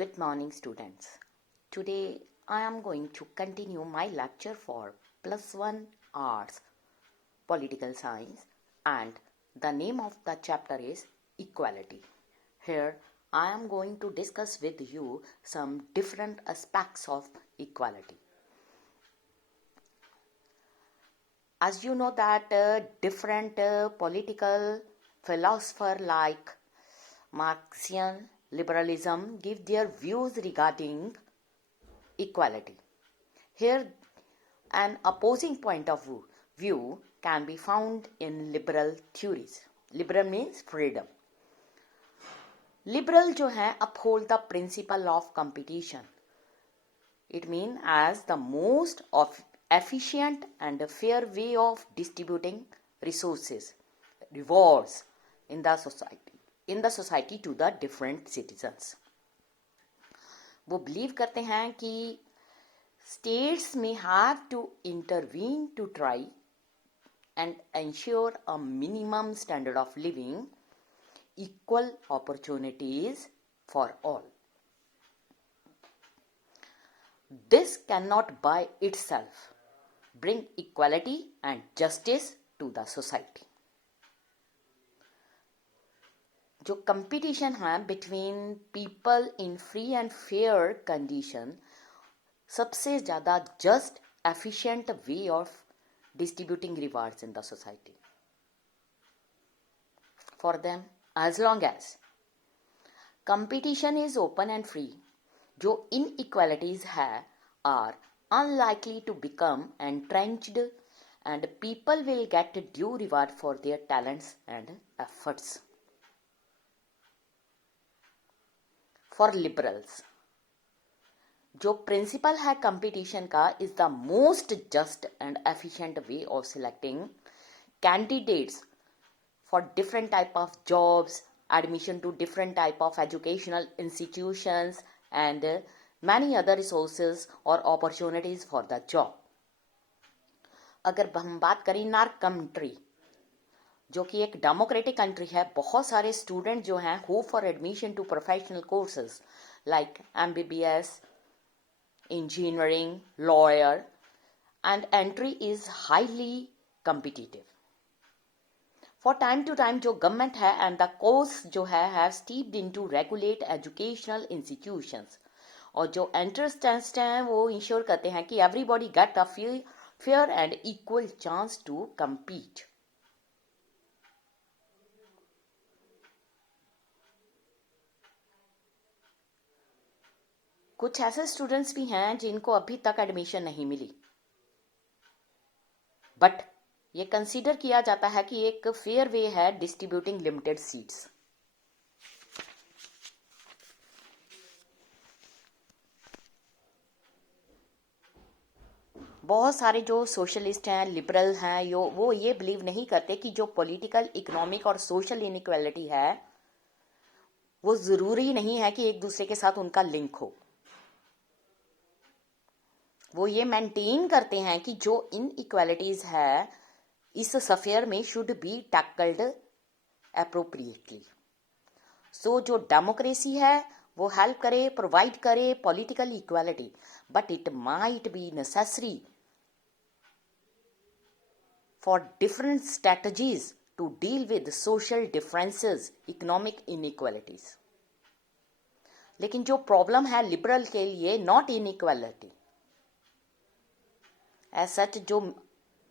Good morning, students. Today I am going to continue my lecture for Plus One Arts Political Science, and the name of the chapter is Equality. Here I am going to discuss with you some different aspects of equality. As you know that different political philosophers like Marxian liberalism give their views regarding equality. Here, an opposing point of view can be found in liberal theories. Liberal means freedom. Liberal जो है uphold the principle of competition. It means as the most efficient and fair way of distributing resources, rewards in the society to the different citizens. वो believe करते हैं कि states may have to intervene to try and ensure a minimum standard of living, equal opportunities for all. This cannot by itself bring equality and justice to the society. जो competition है between people in free and fair condition सबसे ज़्यादा just efficient way of distributing rewards in the society for them as long as competition is open and free जो inequalities है are unlikely to become entrenched and people will get due reward for their talents and efforts. For liberals जो principle है competition का is the most just and efficient way of selecting candidates for different type of jobs, admission to different type of educational institutions and many other resources और opportunities for the job. अगर हम बात करें in our country जो कि एक democratic country है, बहुत सारे स्टूडेंट जो हैं hope for admission to professional courses like MBBS, engineering, lawyer and entry is highly competitive. For time to time जो गवर्नमेंट है एंड द कोर्स जो है have steeped into regulate educational institutions और जो एंट्रेंस टेस्ट हैं वो ensure करते हैं कि everybody get a fair and equal chance to compete. कुछ ऐसे स्टूडेंट्स भी हैं जिनको अभी तक एडमिशन नहीं मिली, बट ये कंसीडर किया जाता है कि एक फेयर वे है डिस्ट्रीब्यूटिंग लिमिटेड सीट्स. बहुत सारे जो सोशलिस्ट हैं, लिबरल हैं, वो ये बिलीव नहीं करते कि जो पॉलिटिकल, इकोनॉमिक और सोशल इनइक्वालिटी है वो जरूरी नहीं है कि एक दूसरे के साथ उनका लिंक हो. वो ये मेंटेन करते हैं कि जो इनइक्वालिटीज है इस सफेयर में should be tackled appropriately. So जो डेमोक्रेसी है वो हेल्प करे, प्रोवाइड करे political equality, but it might be necessary for different strategies to deal with social differences, economic inequalities. लेकिन जो प्रॉब्लम है लिबरल के लिए नॉट इनइक्वालिटी as such जो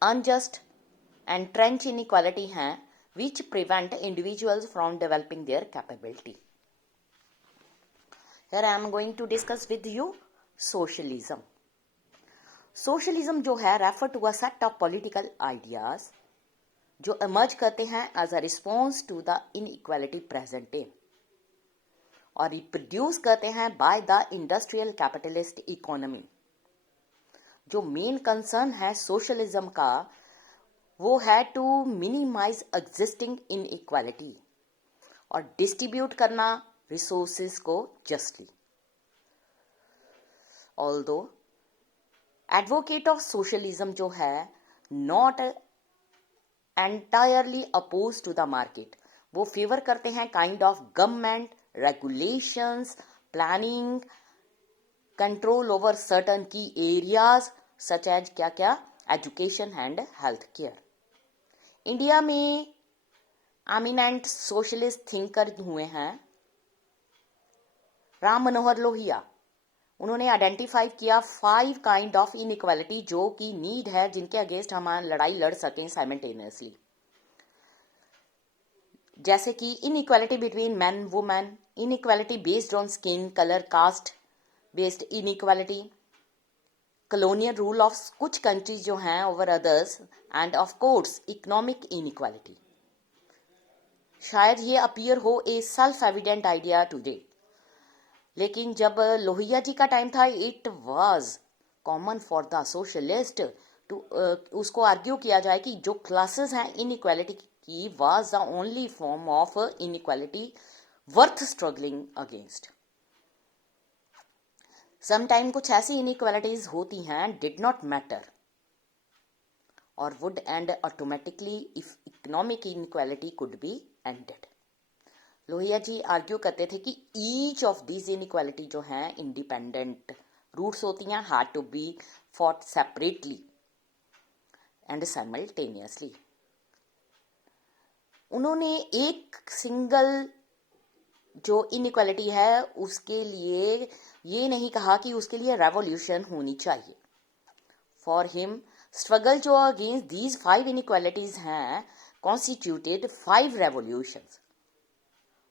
unjust and trench inequality हैं which prevent individuals from developing their capability. Here I am going to discuss with you socialism. Socialism जो है refer to a set of political ideas जो emerge करते हैं as a response to the inequality present in और reproduce करते हैं by the industrial capitalist economy. जो main concern है सोशलिज्म का वो है टू मिनिमाइज एग्जिस्टिंग इनइक्वालिटी और डिस्ट्रीब्यूट करना रिसोर्सेज को justly. Although advocate of socialism जो है not entirely oppose to the market, वो फेवर करते हैं kind of government regulations, planning, control over certain key areas such as क्या education and health care. India में eminent socialist thinker हुए हैं राम मनोहर लोहिया. उन्होंने आइडेंटिफाई किया 5 काइंड ऑफ इनइक्वालिटी जो कि नीड है, जिनके अगेंस्ट हम लड़ाई लड़ सकें साइमल्टेनियसली. जैसे कि inequality between man women, inequality based on skin colour, caste based inequality, colonial rule of कुछ कंट्रीज जो हैं over others, and of course economic inequality. शायद ये अपीयर हो a self evident idea today, लेकिन जब लोहिया जी का टाइम था it was common for the socialist to उसको आर्ग्यू किया जाए कि जो क्लासेस हैं इनइक्वालिटी की was the only form of inequality worth struggling against. Sometime कुछ ऐसी इनइक्वालिटीज होती हैं डिड नॉट मैटर और would end automatically if economic inequality could be ended. Lohia ji argue करते थे कि ईच ऑफ दीज इनइक्वालिटी जो हैं इंडिपेंडेंट रूट्स होती हैं, had to be fought separately and simultaneously. उन्होंने एक सिंगल जो इनइक्वालिटी है उसके लिए ये नहीं कहा कि उसके लिए रेवोल्यूशन होनी चाहिए. फॉर हिम स्ट्रगल जो अगेंस्ट दीज 5 इनइक्वालिटीज हैं कॉन्स्टिट्यूटेड 5 रेवोल्यूशंस.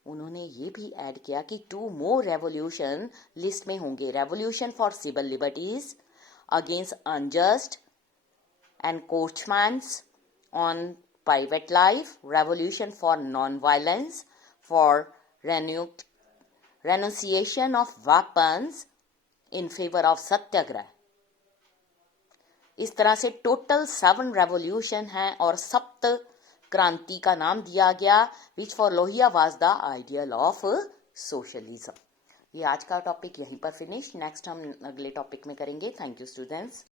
उन्होंने ये भी ऐड किया कि 2 मोर रेवोल्यूशन लिस्ट में होंगे. Revolution for civil liberties against unjust encroachments on private life, revolution for non-violence, for renunciation of weapons in favor of सत्याग्रह. इस तरह से टोटल 7 रेवोल्यूशन हैं और सप्त क्रांति का नाम दिया गया, which for Lohia was the ideal of socialism. ये आज का टॉपिक यहीं पर फिनिश. नेक्स्ट हम अगले टॉपिक में करेंगे. Thank you students.